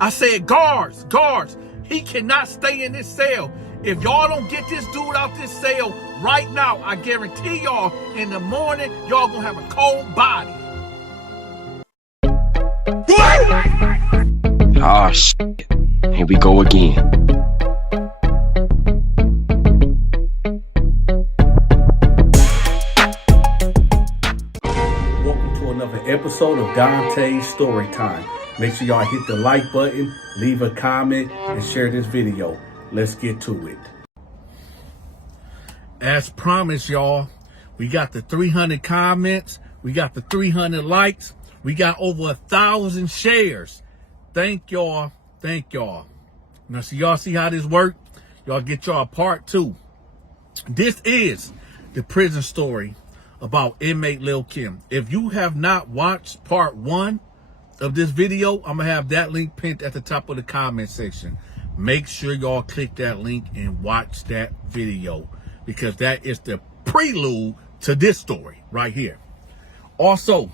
I said, guards, he cannot stay in this cell. If y'all don't get this dude out this cell right now, I guarantee y'all in the morning, y'all gonna have a cold body. Ah, shit. Here we go again. Welcome to another episode of Donta's Storytime. Make sure y'all hit the like button, leave a comment, and share this video. Let's get to it. As promised, y'all, we got the 300 comments. We got the 300 likes. We got over 1,000 shares. Thank y'all. Thank y'all. Now, so y'all see how this works? Y'all get y'all part 2. This is the prison story about inmate Lil Kim. If you have not watched part 1 of this video, I'm going to have that link pinned at the top of the comment section. Make sure y'all click that link and watch that video, because that is the prelude to this story right here. Also,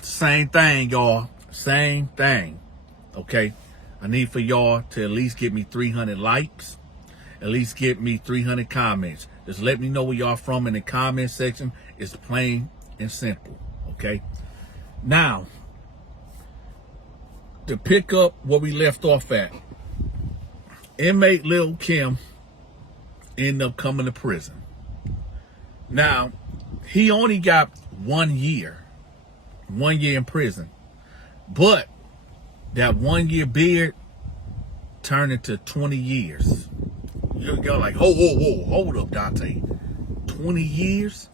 same thing, y'all. Same thing. Okay? I need for y'all to at least get me 300 likes. At least get me 300 comments. Just let me know where y'all from in the comment section. It's plain and simple. Okay? Now, to pick up where we left off at, inmate Lil Kim ended up coming to prison. Now, he only got 1 year. 1 year in prison. But that 1 year beard turned into 20 years. You're like, whoa, hold up, Dante. 20 years?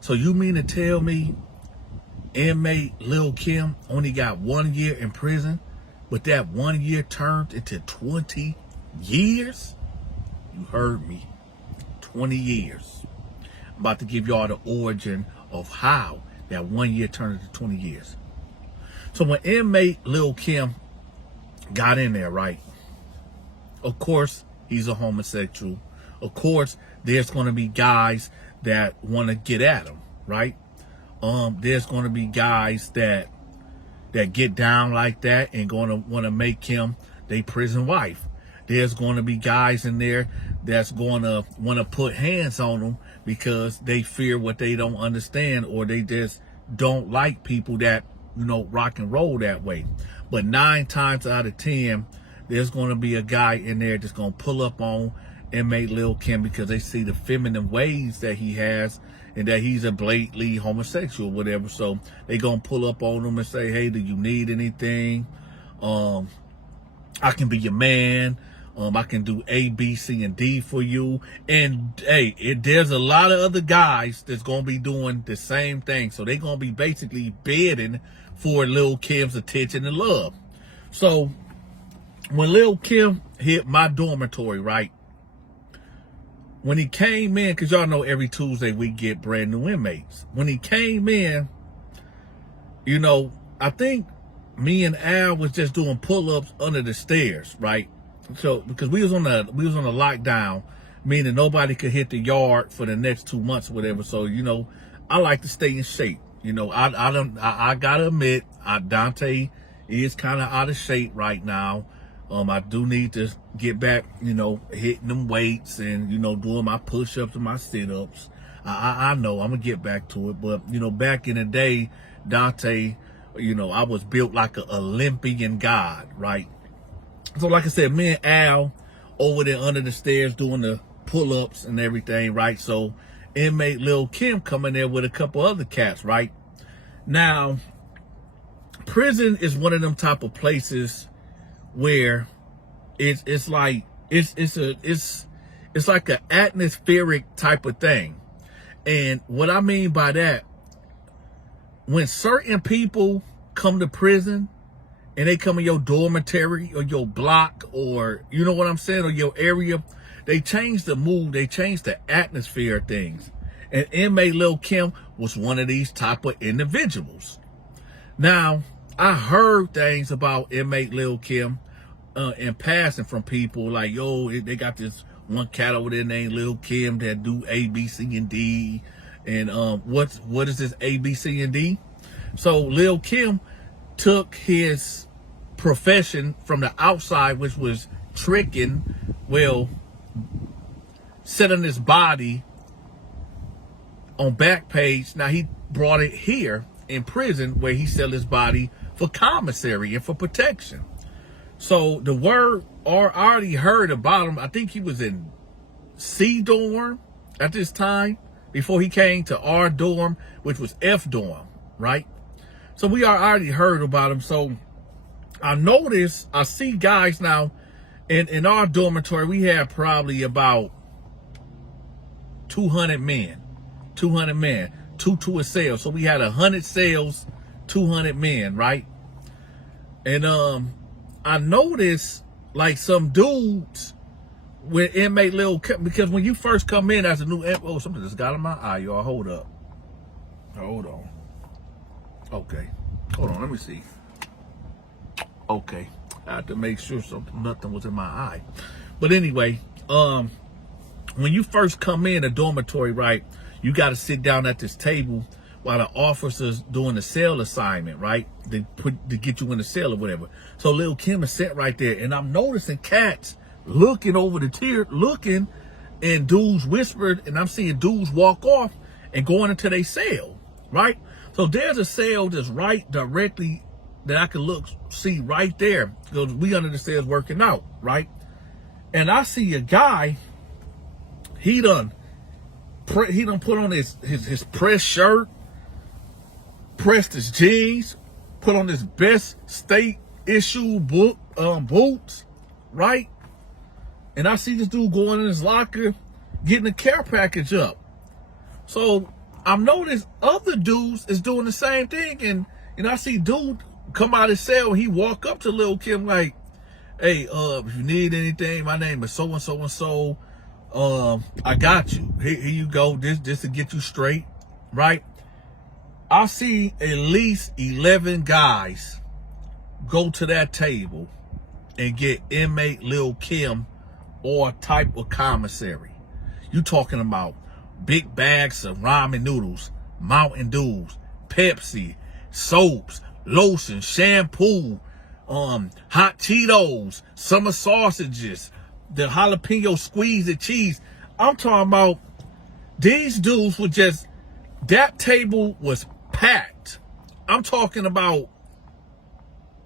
So you mean to tell me inmate Lil Kim only got 1 year in prison, but that 1 year turned into 20 years? You heard me. 20 years. I'm about to give y'all the origin of how that 1 year turned into 20 years. So when inmate Lil Kim got in there, right? Of course, he's a homosexual. Of course, there's going to be guys that want to get at him, right? There's going to be guys that get down like that and going to want to make him their prison wife. There's going to be guys in there that's going to want to put hands on them because they fear what they don't understand, or they just don't like people that, you know, rock and roll that way. But 9 times out of 10, there's going to be a guy in there that's going to pull up on inmate Lil Kim because they see the feminine ways that he has and that he's a blatantly homosexual, whatever. So they going to pull up on him and say, hey, do you need anything? I can be your man. I can do A, B, C, and D for you. And hey, there's a lot of other guys that's going to be doing the same thing. So they're going to be basically begging for Lil Kim's attention and love. So when Lil Kim hit my dormitory, right? When he came in, because y'all know every Tuesday we get brand new inmates. When he came in, you know, I think me and Al was just doing pull-ups under the stairs, right? So because we was on a lockdown, meaning nobody could hit the yard for the next 2 months or whatever. So, you know, I like to stay in shape. You know, I gotta admit, Dante is kind of out of shape right now. I do need to get back, you know, hitting them weights and, you know, doing my push-ups and my sit-ups. I know I'm gonna get back to it, but, you know, back in the day, Dante, you know, I was built like an Olympian god, right? So like I said, me and Al over there under the stairs doing the pull-ups and everything, right? So inmate Lil Kim coming there with a couple other cats, right? Now, prison is one of them type of places where it's like an atmospheric type of thing. And what I mean by that, when certain people come to prison and they come in your dormitory or your block, or you know what I'm saying, or your area, they change the mood, they change the atmosphere of things. And inmate Lil Kim was one of these type of individuals. Now, I heard things about inmate Lil Kim in passing from people like, yo, they got this one cat over there named Lil Kim that do A, B, C, and D. And what is this A, B, C, and D? So Lil Kim took his profession from the outside, which was tricking, well, selling his body on back page. Now he brought it here in prison where he sell his body for commissary and for protection. So the word, or I already heard about him. I think he was in C dorm at this time before he came to R dorm, which was F dorm, right? So we already heard about him. So I noticed, I see guys now in our dormitory, we had probably about 200 men, two to a cell. So we had 100 cells, 200 men, right? And I noticed like some dudes with inmate little, because when you first come in as a new, oh, something just got in my eye, y'all. Hold up. Hold on. Okay. Hold on, let me see. Okay. I had to make sure nothing was in my eye. But anyway, when you first come in a dormitory, right, you got to sit down at this table while the officer's doing the cell assignment, right? To get you in the cell or whatever. So Lil Kim is sitting right there, and I'm noticing cats looking over the tier, looking, and dudes whispered, and I'm seeing dudes walk off and going into their cell, right? So there's a cell that's right directly that I can see right there, because we under the stairs working out, right? And I see a guy, he done put on his press shirt, pressed his jeans, put on his best state issue boots, right? And I see this dude going in his locker, getting a care package up. So I've noticed other dudes is doing the same thing, and I see dude come out of his cell, he walk up to Lil Kim like, hey, if you need anything, my name is so-and-so and so. I got you. Here you go. This to get you straight, right? I see at least 11 guys go to that table and get inmate Lil Kim or type of commissary. You talking about big bags of ramen noodles, Mountain Dews, Pepsi, soaps, lotion, shampoo, hot Cheetos, summer sausages, the jalapeno squeezed cheese. I'm talking about these dudes were just, that table was packed. I'm talking about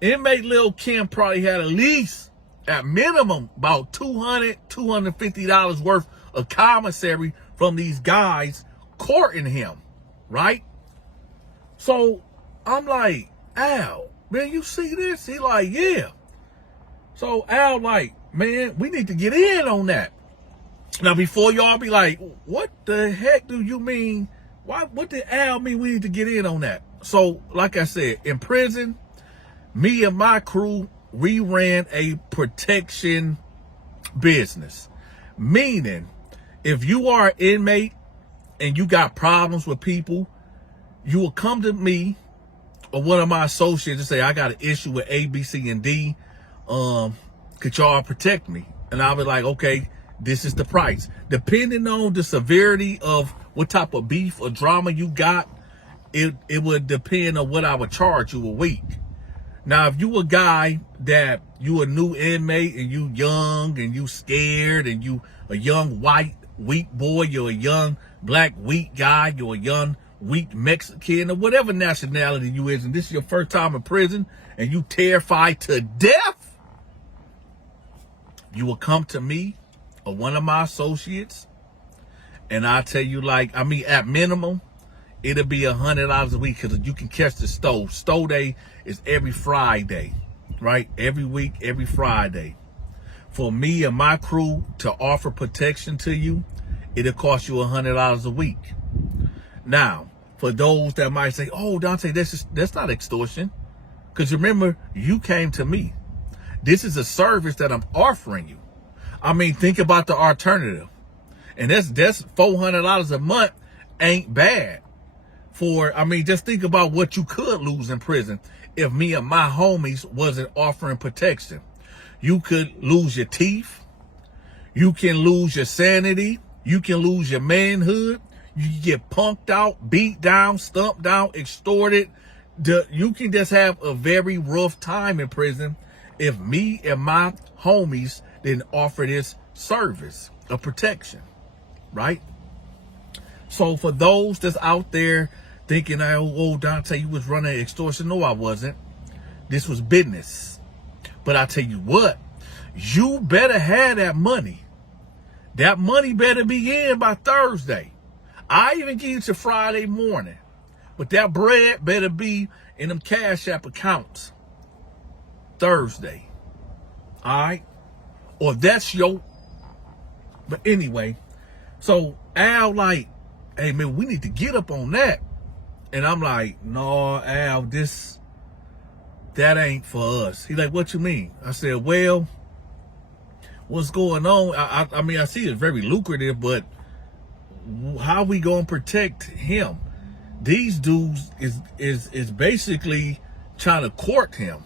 inmate Lil Kim probably had at least, at minimum, about $200, $250 worth of commissary from these guys courting him, right? So I'm like, Al, man, you see this? He like, yeah. So Al like, man, we need to get in on that. Now, before y'all be like, what the heck do you mean? What did Al mean we need to get in on that? So, like I said, in prison, me and my crew, we ran a protection business. Meaning, if you are an inmate and you got problems with people, you will come to me or one of my associates and say, I got an issue with A, B, C, and D. Could y'all protect me? And I'll be like, okay, this is the price. Depending on the severity of what type of beef or drama you got, it would depend on what I would charge you a week. Now, if you a guy that you a new inmate and you young and you scared and you a young white weak boy, you're a young black weak guy, you're a young weak Mexican or whatever nationality you is, and this is your first time in prison and you terrified to death, you will come to me or one of my associates, and I'll tell you, like, I mean, at minimum, it'll be $100 a week, because you can catch the stove. Stove day is every Friday, right? Every week, every Friday. For me and my crew to offer protection to you, it'll cost you $100 a week. Now, for those that might say, oh, Dante, that's not extortion. Because remember, you came to me. This is a service that I'm offering you. I mean, think about the alternative. And that's $400 a month ain't bad. I mean, just think about what you could lose in prison if me and my homies wasn't offering protection. You could lose your teeth. You can lose your sanity. You can lose your manhood. You can get punked out, beat down, stumped down, extorted. You can just have a very rough time in prison if me and my homies didn't offer this service of protection, right? So for those that's out there thinking, oh, Dante, you was running extortion. No, I wasn't. This was business. But I tell you what, you better have that money. That money better be in by Thursday. I even give you to Friday morning. But that bread better be in them Cash App accounts Thursday. All right? Or that's your... But anyway, so Al like, hey, man, we need to get up on that. And I'm like, no, Al, that ain't for us. He like, what you mean? I said, well, what's going on? I mean, I see it's very lucrative, but how we gonna protect him? These dudes is basically trying to court him.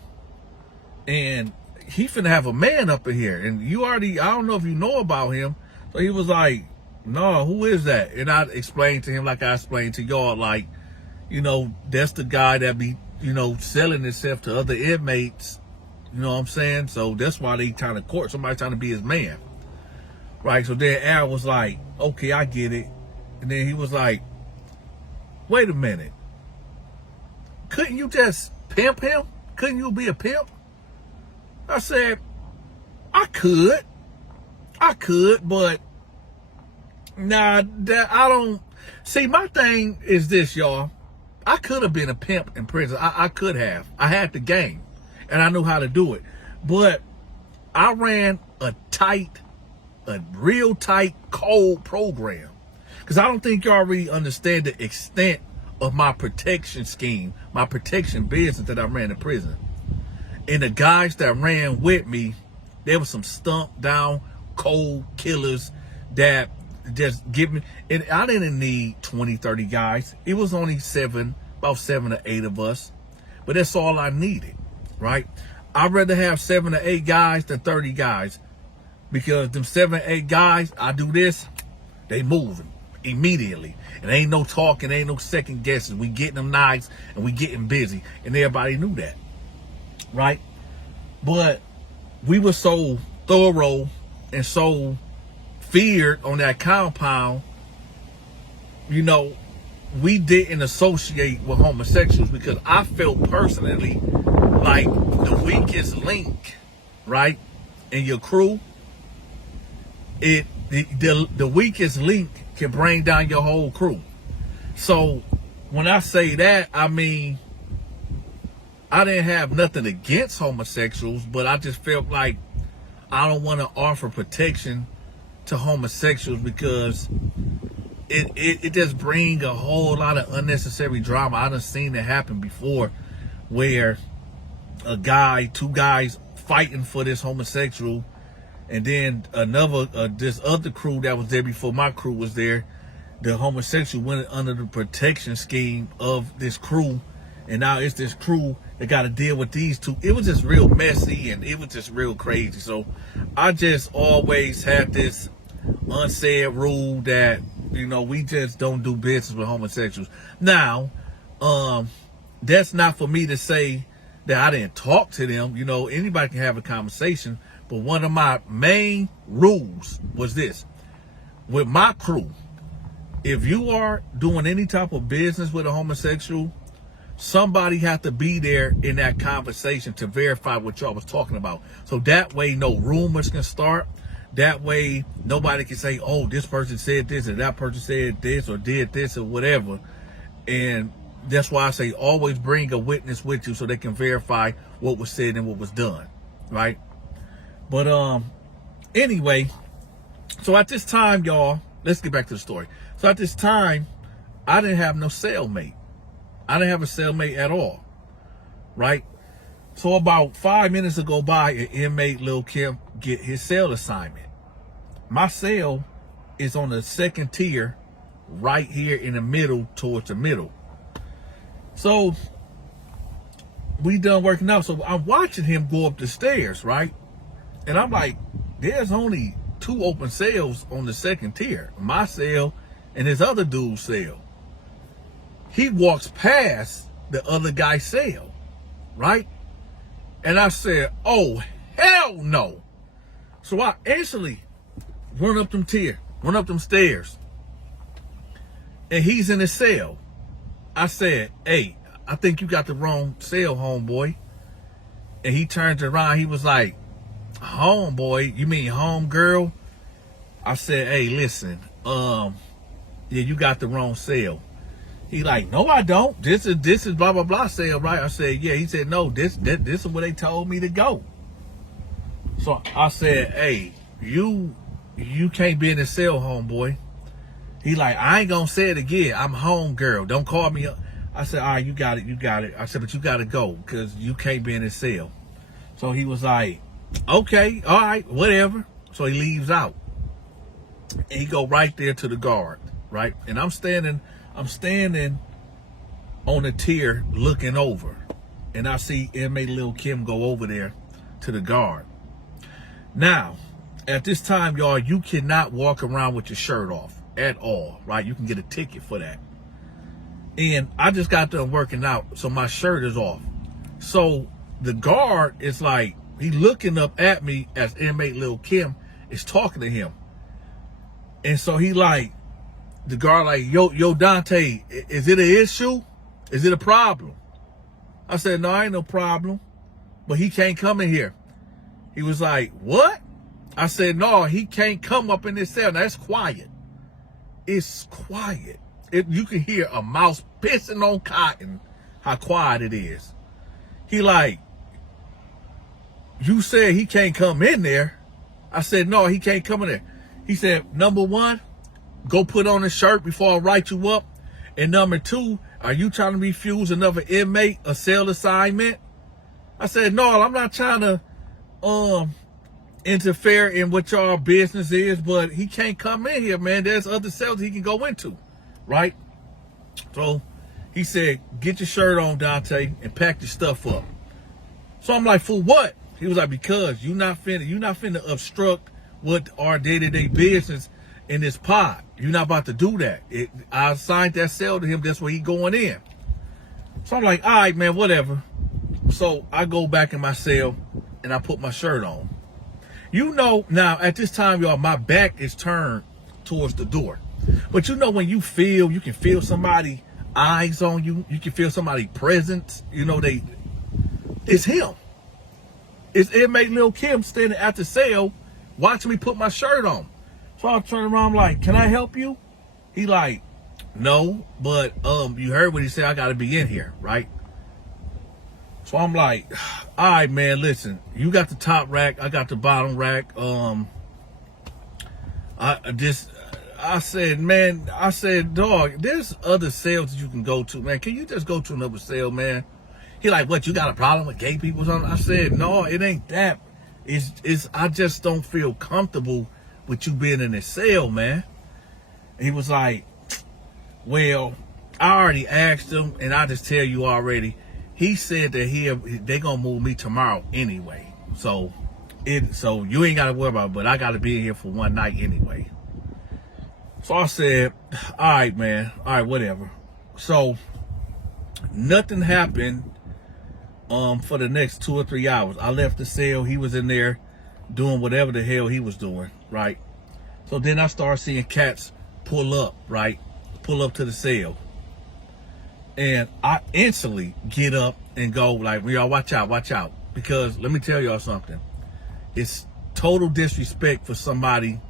And he finna have a man up in here. And you already, I don't know if you know about him. So he was like, no, who is that? And I explained to him like I explained to y'all, like, you know, that's the guy that be, you know, selling himself to other inmates. You know what I'm saying? So that's why they trying to court somebody trying to be his man. Right? So then Al was like, okay, I get it. And then he was like, wait a minute. Couldn't you just pimp him? Couldn't you be a pimp? I said, I could, but nah, that I don't. See, my thing is this, y'all. I could have been a pimp in prison. I could have. I had the game, and I knew how to do it. But I ran a real tight, cold program. Because I don't think y'all really understand the extent of my protection scheme, my protection business that I ran in prison. And the guys that ran with me, there were some stumped down, cold killers that just give me, and I didn't need 20, 30 guys. It was only about 7 or 8 of us, but that's all I needed, right? I'd rather have 7 or 8 guys than 30 guys, because them 7 or 8 guys, I do this, they moving immediately. And ain't no talking, ain't no second guessing. We getting them knives and we getting busy, and everybody knew that, right? But we were so thorough and so feared on that compound, you know, we didn't associate with homosexuals, because I felt personally like the weakest link, right, in your crew, the weakest link can bring down your whole crew. So when I say that, I mean, I didn't have nothing against homosexuals, but I just felt like I don't want to offer protection to homosexuals, because it just bring a whole lot of unnecessary drama. I done seen it happen before, where a guy, 2 guys fighting for this homosexual, and then this other crew that was there before my crew was there, the homosexual went under the protection scheme of this crew, and now it's this crew that got to deal with these 2. It was just real messy, and it was just real crazy. So I just always had this unsaid rule that, you know, we just don't do business with homosexuals. Now, that's not for me to say that I didn't talk to them. You know, anybody can have a conversation. But one of my main rules was this. With my crew, if you are doing any type of business with a homosexual, somebody have to be there in that conversation to verify what y'all was talking about. So that way no rumors can start. That way nobody can say, oh, this person said this or that person said this or did this or whatever. And that's why I say always bring a witness with you so they can verify what was said and what was done, right? But anyway, so at this time, y'all, let's get back to the story. So at this time, I didn't have no cellmate. I didn't have a cellmate at all, right? So about 5 minutes ago by, an inmate, Lil Kim, get his cell assignment. My cell is on the 2nd tier, right here in the middle, towards the middle. So we done working out. So I'm watching him go up the stairs, right? And I'm like, there's only 2 open cells on the 2nd tier, my cell and his other dude's cell. He walks past the other guy's cell, right? And I said, oh, hell no. So I instantly run up them stairs. And he's in his cell. I said, hey, I think you got the wrong cell, homeboy. And he turns around. He was like, homeboy, you mean homegirl? I said, hey, listen, yeah, you got the wrong cell. He like, no, I don't. This is blah, blah, blah cell, right? I said, yeah. He said, no, this is where they told me to go. So I said, hey, you can't be in the cell, homeboy. He like, I ain't gonna say it again. I'm home girl. Don't call me up. I said, all right, you got it. I said, but you gotta go because you can't be in the cell. So he was like, okay, all right, whatever. So he leaves out. And he go right there to the guard, right? And I'm standing on the tier looking over. And I see inmate Lil Kim go over there to the guard. Now, at this time, y'all, you cannot walk around with your shirt off at all, right? You can get a ticket for that. And I just got done working out, so my shirt is off. So the guard is like, he looking up at me as inmate Lil Kim is talking to him. And so he like, the guard like, yo, Dante, is it an issue? Is it a problem? I said, no, ain't no problem, but he can't come in here. He was like, what? I said, no, he can't come up in this cell. Now, it's quiet. It's quiet. You can hear a mouse pissing on cotton, how quiet it is. He like, you said he can't come in there. I said, no, he can't come in there. He said, number one, go put on a shirt before I write you up. And number two, are you trying to refuse another inmate a cell assignment? I said, no, I'm not trying to interfere in what y'all business is, but he can't come in here, man. There's other cells he can go into, right? So he said, get your shirt on, Dante, and pack your stuff up. So I'm like, for what? He was like, because you're not finna obstruct what our day-to-day business in this pod. You're not about to do that. I assigned that cell to him. That's where he going in. So I'm like, all right, man, whatever. So I go back in my cell and I put my shirt on. You know, now at this time, y'all, my back is turned towards the door. But you know, when you can feel somebody's eyes on you. You can feel somebody's presence. You know, it's him. It's inmate Lil Kim standing at the cell watching me put my shirt on. So I turn around, I'm like, can I help you? He like, no, but you heard what he said, I gotta be in here, right? So I'm like, all right, man, listen, you got the top rack, I got the bottom rack. I said, dog, there's other cells that you can go to, man. Can you just go to another cell, man? He like, what, you got a problem with gay people or something? I said, no, it ain't that. It's I just don't feel comfortable with you being in this cell, man. He was like, well, I already asked him, and I just tell you already, he said that they gonna move me tomorrow anyway. So you ain't gotta worry about it, but I gotta be in here for one night anyway. So I said, all right, man, all right, whatever. So nothing happened for the next 2 or 3 hours. I left the cell. He was in there doing whatever the hell he was doing, right? So then I started seeing cats pull up to the cell. And I instantly get up and go like, y'all watch out. Because let me tell y'all something. It's total disrespect for somebody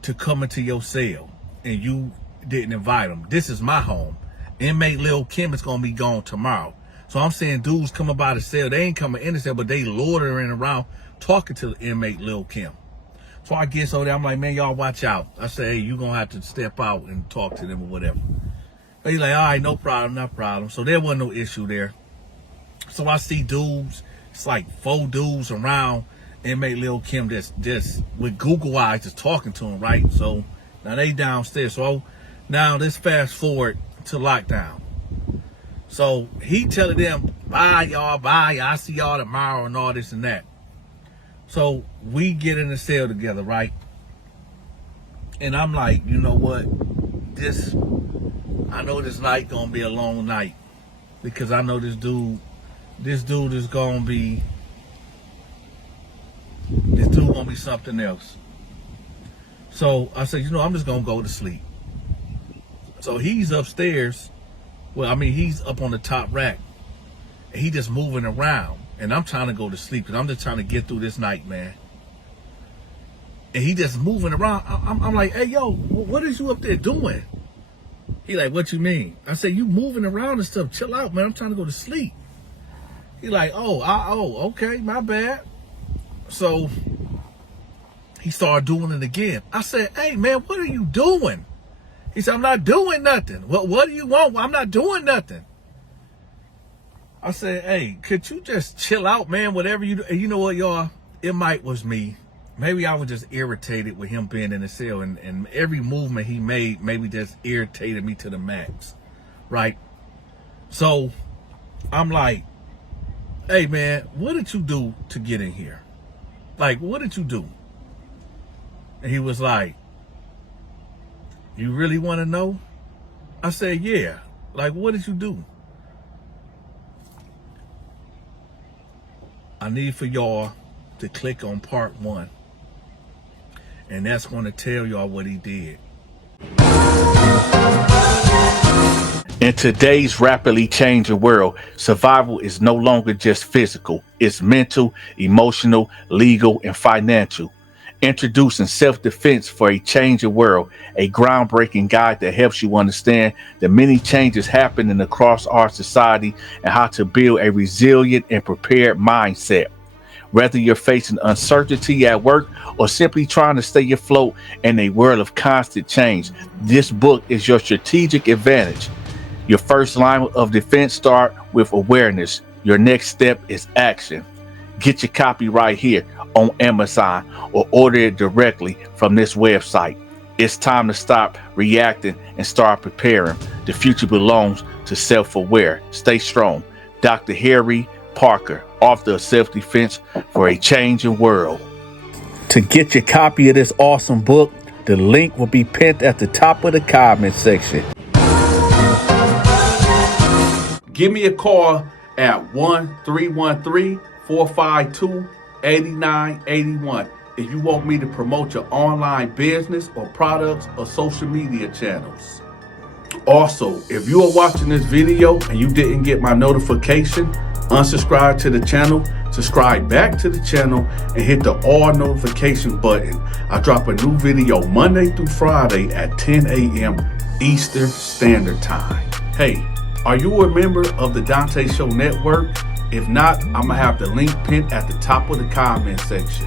to come into your cell and you didn't invite them. This is my home. Inmate Lil Kim is going to be gone tomorrow. So I'm saying dudes coming by the cell, they ain't coming in the cell, but they loitering around talking to the inmate Lil Kim. So I get over there, I'm like, man, y'all watch out. I say, hey, you gonna have to step out and talk to them or whatever. But he's like, all right, no problem. So there wasn't no issue there. So I see dudes, it's like 4 dudes around inmate Lil Kim just with Google eyes just talking to him, right? So now they downstairs. So now let's fast forward to lockdown. So he telling them, bye y'all, I see y'all tomorrow and all this and that. So we get in the cell together, right? And I'm like, you know what? I know this night gonna be a long night because I know this dude is gonna be This dude want me something else. So I said, I'm just gonna go to sleep. So he's upstairs. Well, I mean, he's up on the top rack. And he just moving around. And I'm trying to go to sleep because I'm just trying to get through this night, man. And he just moving around. I'm like, hey, yo, what is you up there doing? He like, what you mean? I said, you moving around and stuff. Chill out, man. I'm trying to go to sleep. He like, oh, okay, my bad. So he started doing it again. I said, hey, man, what are you doing? He said, I'm not doing nothing. What do you want? I'm not doing nothing. I said, hey, could you just chill out, man? Whatever you do. And you know what, y'all? It was me. Maybe I was just irritated with him being in the cell, and every movement he made maybe just irritated me to the max, right? So I'm like, hey, man, what did you do to get in here? Like, what did you do? And he was like, you really want to know? I said, yeah. Like, what did you do? I need for y'all to click on part 1. And that's going to tell y'all what he did. In today's rapidly changing world, survival is no longer just physical. It's mental, emotional, legal, and financial. Introducing Self-Defense for a Changing World, a groundbreaking guide that helps you understand the many changes happening across our society and how to build a resilient and prepared mindset. Whether you're facing uncertainty at work or simply trying to stay afloat in a world of constant change, this book is your strategic advantage. Your first line of defense starts with awareness. Your next step is action. Get your copy right here on Amazon or order it directly from this website. It's time to stop reacting and start preparing. The future belongs to self-aware. Stay strong. Dr. Harry Parker, author of Self-Defense for a Changing World. To get your copy of this awesome book, the link will be pinned at the top of the comment section. Give me a call at 1-313-452-8981 if you want me to promote your online business or products or social media channels. Also, if you are watching this video and you didn't get my notification, unsubscribe to the channel, subscribe back to the channel, and hit the all notification button. I drop a new video Monday through Friday at 10 a.m. Eastern Standard Time. Hey, are you a member of the Donta Show Network? If not, I'm going to have the link pinned at the top of the comment section.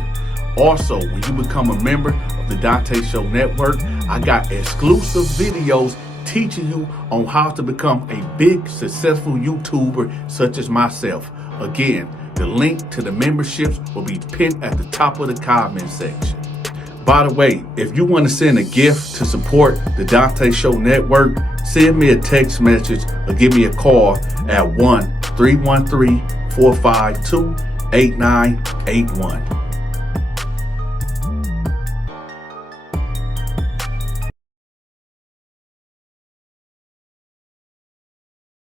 Also, when you become a member of the Donta Show Network, I got exclusive videos teaching you on how to become a big, successful YouTuber such as myself. Again, the link to the memberships will be pinned at the top of the comment section. By the way, if you want to send a gift to support the Donta Show Network, send me a text message or give me a call at 1-313-452-8981.